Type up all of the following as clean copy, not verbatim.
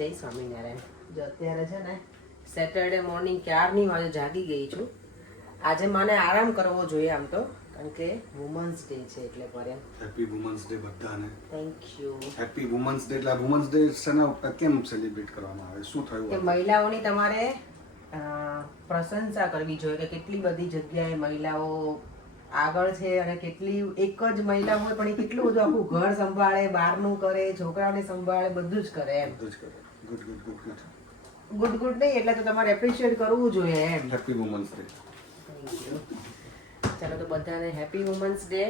જય સ્વામિનારાયણ. જો અત્યારે છે ને સેટરડે મોર્નિંગ ક્યારની વાજે જાગી ગઈ છું. આજે મને આરામ કરવો જોઈએ આમ તો, કારણ કે વુમન્સ ડે છે એટલે પર હેપી વુમન્સ ડે બધાને. Thank you. Happy women's day. એટલે વુમન્સ ડે શેના કેમ સેલિબ્રેટ કરવામાં આવે, શું થયું? કે મહિલાઓની તમારે પ્રશંસા કરવી જોઈએ કે કેટલી બધી જગ્યાએ મહિલાઓ આગળ છે અને કેટલી એક જ મહિલા હોય પણ એ કેટલું બધું આખું ઘર સંભાળે, બહારનું કરે, છોકરાઓને સંભાળે, બધું જ કરે એમ. બધું જ કરે. Good good good good. Good નહીં એટલે તો તમારે એપ્રિશિએટ કરવું જોઈએ એમ. Happy women's day. ચાલો તો બધાને હેપી વુમન્સ ડે.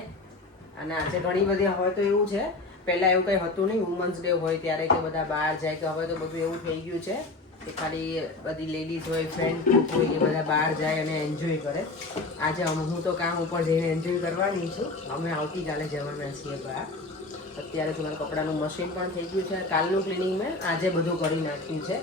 અને આજે ઘણી બધી હવે તો એવું છે, પહેલા એવું કંઈ હતું નહીં વુમન્સ ડે હોય ત્યારે કે બધા બહાર જાય, કે હવે તો બધું એવું થઈ ગયું છે કે ખાલી બધી લેડીઝ હોય, ફ્રેન્ડ ગ્રુપ હોય, એ બધા બહાર જાય અને એન્જોય કરે. આજે હું તો કામ ઉપર જઈને એન્જોય કરવાની છું. અમે આવતીકાલે જવાના છીએ બહાર. અત્યારે તો મારા કપડાનું મશીન પણ થઈ ગયું છે. કાલનું ક્લિનિંગ મેં આજે બધું કરી નાખ્યું છે.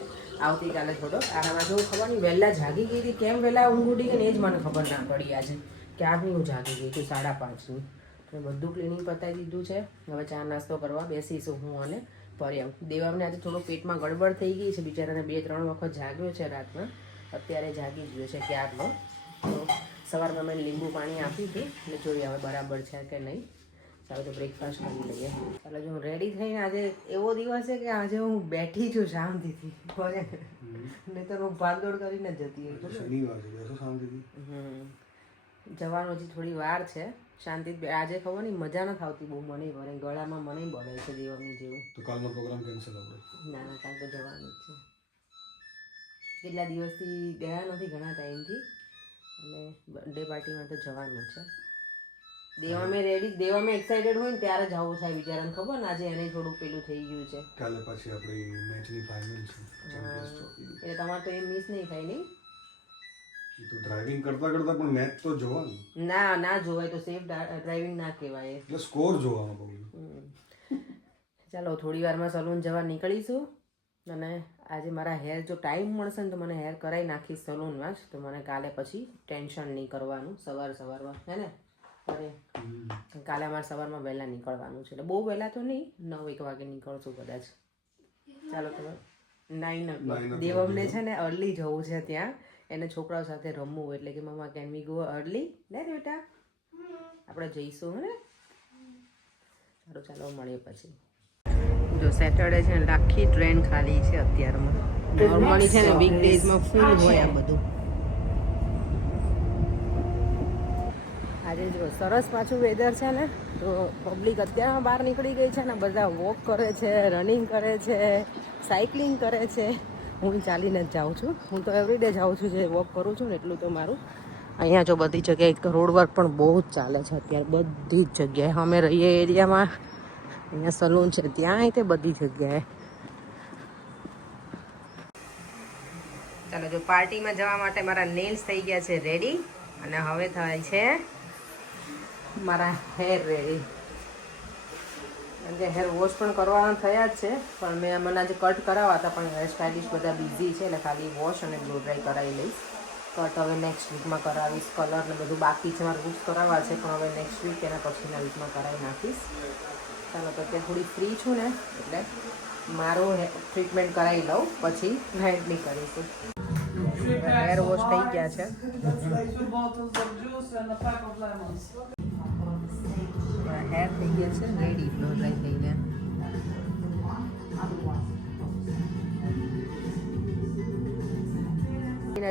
આવતીકાલે થોડોક આરામ. આજે હું ખબર નહીં વહેલા જાગી ગઈ હતી, કેમ વહેલા ઊંઘ ઉડી ગઈ ને એ જ મને ખબર ના પડી. આજે ક્યારની હું જાગી ગઈ હતી, 5:30ની. તો બધું ક્લિનિંગ પતાવી દીધું છે. હવે ચા નાસ્તો કરવા બેસીશું હું અને પર્યમ. દેવામને આજે થોડું પેટમાં ગડબડ થઈ ગઈ છે, બિચારાને 2-3 વખત જાગ્યો છે રાતમાં. અત્યારે જાગી ગયો છે ક્યારનો. તો સવારમાં મેં લીંબુ પાણી આપી હતી એટલે જોઈએ હવે બરાબર છે કે નહીં. ચાલો તો બ્રેકફાસ્ટ કરી લઈએ. ચાલો જો હું રેડી થઈને, આજે એવો દિવસ છે કે આજે હું બેઠી છું શાંતિથી, નહીં તો હું ભાગદોડ કરીને જતી હતી. શનિવાર છે, બેસો શાંતિથી. જવાનું હજી થોડી વાર છે. શાંતિ આજે ખબર નહીં મજા નથી આવતી બહુ, મને ભરે ગળામાં મને ભરે છે દેવાની જેવું. તો કાલનો પ્રોગ્રામ કેન્સલ આપણે? ના કાલ તો જવાનું જ છે. કેટલા દિવસથી ગયા નથી, ઘણા ટાઈમથી, અને બર્થડે પાર્ટીમાં તો જવાનું છે. દેવામાં એક્સાઇટેડ હોય ને ત્યારે જ આવું થાય બિચારાને ખબર ને. આજે એને થોડું પેલું થઈ ગયું છે. કાલે પછી આપણી મેચની ફાઇનલ છે, ચેમ્પિયન્સ ટ્રોફી. એટલે તમારે તો એ મિસ નહીં થાય નહીં? તો ડ્રાઇવિંગ કરતા કરતા પણ મેચ તો જોવાનું. ના જોવાય તો સેફ ડ્રાઇવિંગ ના કહેવાય. એટલે સ્કોર જોવાનો બહુ. ચાલો થોડી વારમાં સલૂન જવા નીકળીશું. અને આજે મારા હેર જો ટાઈમ મળશે ને તો મને હેર કરાવી નાખીશ સલૂનમાં જ. તો મને કાલે પછી ટેન્શન નહીં કરવાનું સવારમાં, હે ને? અરે કાલે અમારે સવારમાં વહેલા નીકળવાનું છે, એટલે બહુ વહેલા તો નહીં, 9-1 વાગે નીકળશું કદાચ. ચાલો તો 9 દેવમને છે ને અર્લી જવું છે ત્યાં, એને છોકરાઓ સાથે રમવું, એટલે કે મમ્મા કેન વી ગો અર્લી? ને બેટા આપણે જઈશું, હે ને? ચાલો મળીએ પછી. જો સેટરડે છે ને આખી ટ્રેન ખાલી છે અત્યારમાં. નોર્મલી છે ને વીકડેઝમાં ફૂલ હોય આ બધું. આજે જો સરસ પાછું વેધર છે ને, તો પબ્લિક અત્યારમાં બહાર નીકળી ગઈ છે ને. બધા વોક કરે છે, રનિંગ કરે છે, સાયકલિંગ કરે છે. હું ચાલીને જ જાઉં છું. હું તો એવરીડે જાઉં છું, જે વોક કરું છું ને એટલું તો મારું. અહીંયા જો બધી જગ્યાએ રોડ વર્ક પણ બહુ જ ચાલે છે અત્યારે, બધી જ જગ્યાએ. અમે રહીએ એરિયામાં, અહીંયા સલૂન છે ત્યાં તે બધી જગ્યાએ. ચાલો જો પાર્ટીમાં જવા માટે મારા નેલ્સ થઈ ગયા છે રેડી, અને હવે થાય છે મારા હેર રેડી. જે હેર વોશ પણ કરવાના થયા જ છે, પણ મને આજે કટ કરાવવા હતા, પણ હેર સ્ટાઇલિસ્ટ બધા બિઝી છે, એટલે ખાલી વોશ અને બ્લો ડ્રાય કરાવી લઈશ. કટ હવે નેક્સ્ટ વીકમાં કરાવીશ. કલર ને બધું બાકી છે, મારે બુક કરાવવા છે, પણ હવે નેક્સ્ટ વીક એના પછીના વીકમાં કરાવી નાખીશ. ચાલો તો અત્યારે થોડી ફ્રી છું ને, એટલે મારું ટ્રીટમેન્ટ કરાવી લઉં, પછી હેડની કરીશું. હેર વોશ થઈ ગયા છે. હેર થઈ ગયા છે રેડી, બ્લો ડ્રાય થઈને.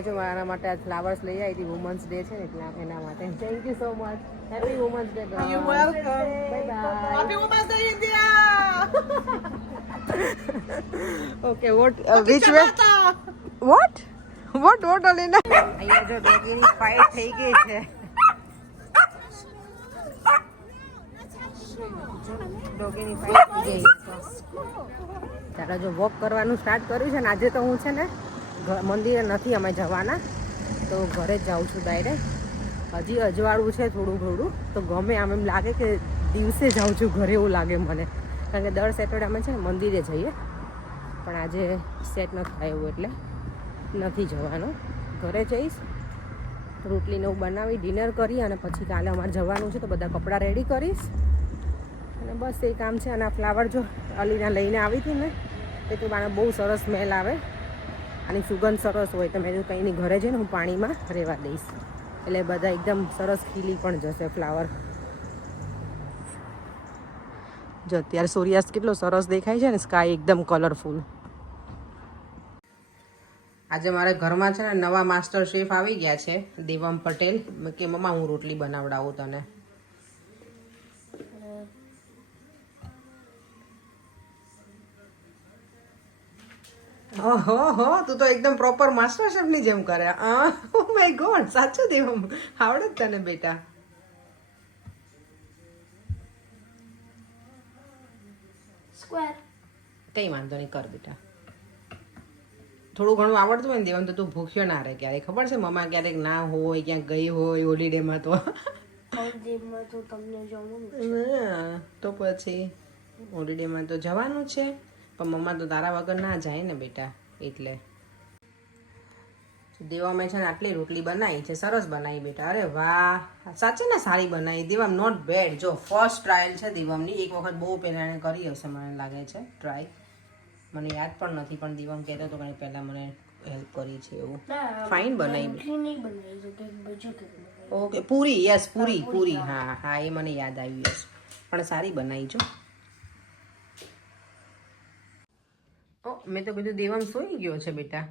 જો મારા માટે આ ફ્લાવર્સ લઈ આવી હતી, વુમન્સ ડે છે ને એટલે એના માટે. Thank you so much. Happy women's day. You're welcome. Bye bye. Happy Women's Day, India! Okay what which way? What Alina? અહીંયા જો ડોગીની ફાઇટ થઈ ગઈ છે. ડોગીની ફાઇટ થઈ ગઈ. ચાલો જો વોક કરવાનું સ્ટાર્ટ કર્યું છે ને. આજે તો હું છે ને મંદિરે નથી અમે જવાના, તો ઘરે જ જાઉં છું ડાયરેક્ટ. હજી અજવાળું છે થોડું, તો ગમે આમ એમ લાગે કે દિવસે જાઉં છું ઘરે, એવું લાગે મને. કારણ કે દર સેટરડે અમે છે ને મંદિરે જઈએ, પણ આજે સેટ નથી થાય એવું એટલે નથી જવાનું. ઘરે જઈશ, રોટલીને એવું બનાવી ડિનર કરી, અને પછી કાલે અમારે જવાનું છે, તો બધા કપડાં રેડી કરીશ. અને બસ એ કામ છે. અને આ ફ્લાવર જો અલીના લઈને આવી હતી ને, તે તો મારે બહુ સરસ સ્મેલ આવે અને સુગંધ સરસ હોય તો મેં કંઈ નહીં ઘરે જઈને હું પાણીમાં રહેવા દઈશ એટલે બધા એકદમ સરસ ખીલી પણ જશે ફ્લાવર. જો અત્યારે સૂર્યાસ્ત કેટલો સરસ દેખાય છે ને, સ્કાય એકદમ કલરફુલ. આજે મારે ઘરમાં છે ને નવા માસ્ટર શેફ આવી ગયા છે, દેવમ પટેલ. કે મમ્મા હું રોટલી બનાવડાવું તને. ઓહો હો, તું તો એકદમ પ્રોપર માસ્ટર શેફ ની જેમ કરે. ઓ માય ગોડ, સાચું દેવમ આવડે જ તને બેટા. સ્ક્વેર કઈ વાંધો નહીં, કર બેટા. થોડું ઘણું આવડતું હોય ને દેવમ તો તું ભૂખ્યો ના રહે ક્યારેક. ખબર છે મમ્મા ક્યારેક ના હોય, ક્યાંક ગઈ હોય હોલિડેમાં તો હોલિડેમાં તો તમને જવાનું હા, તો પછી હોલિડેમાં તો જવાનું છે, પણ મમ્મા તો તારા વગર ના જાય ને બેટા. એટલે દેવામાં છે ને આટલી રોટલી બનાવી છે, સરસ બનાવી બેટા. અરે વાહ, સાચે ને સારી બનાવી દેવામ, નોટ બેડ. જો ફર્સ્ટ ટ્રાયલ છે દેવમની. એક વખત બહુ પહેલાં એને કરી હશે મને લાગે છે ટ્રાય, મને યાદ પણ નથી, પણ દેવમ કહેતો હતો કે પહેલાં મને હેલ્પ કરી છે એવું. ફાઇન બનાવી. નહીં બનાવી શકે બીજું કે ઓકે, પૂરી, યસ પૂરી પૂરી, હા હા એ મને યાદ આવ્યું, યસ. પણ સારી બનાવી છો. ઓ મેં તો કીધું દેવમ સૂઈ ગયો છે બેટા.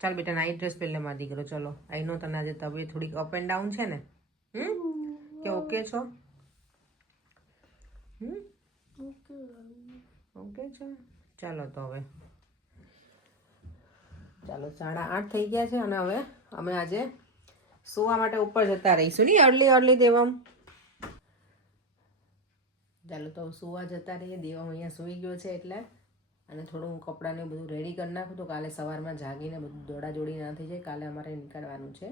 ચાલ બેટા નાઇટ ડ્રેસ પહેલે માં દીકરો. ચલો, આઈ નો તને આજે તબિયત થોડીક અપ એન્ડ ડાઉન છે ને, કે ઓકે છો? ઓકે છો, ચાલો તો હવે ચાલો 8:30 થઈ ગયા છે અને હવે અમે આજે સુવા માટે ઉપર જતા રહીશું ને અર્લી દેવમ. ચાલો તો સુવા જતા રહીએ. દેવમ અહીંયા સુઈ ગયો છે એટલે, અને થોડું હું કપડાને બધું રેડી કરી નાખું તો કાલે સવારમાં જાગીને બધું દોડાદોડી ના થઈ જાય. કાલે અમારે નીકળવાનું છે,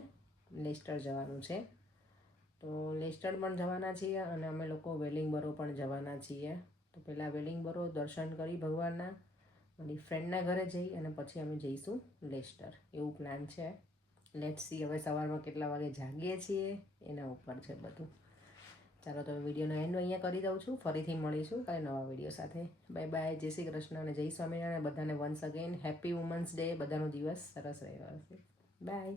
લેસ્ટર જવાનું છે. તો લેસ્ટર પણ જવાના છીએ અને અમે લોકો વેલિંગબરો પણ જવાના છીએ. તો પહેલાં વેલિંગબરો દર્શન કરી ભગવાનના, મારી ફ્રેન્ડના ઘરે જઈ અને પછી અમે જઈશું લેસ્ટર, એવું પ્લાન છે. લેટ્સ સી હવે સવારમાં કેટલા વાગે જાગીએ છીએ એના ઉપર છે બધું. ચાલો તો વિડીયોનો એન્ડ અહીંયા કરી દઉં છું. ફરીથી મળીશું કાલે નવા વિડીયો સાથે. બાય બાય, જય શ્રી કૃષ્ણ અને જય સ્વામિનારાયણ. બધાને once again happy women's day. બધાનો દિવસ સરસ રહ્યો હશે. બાય.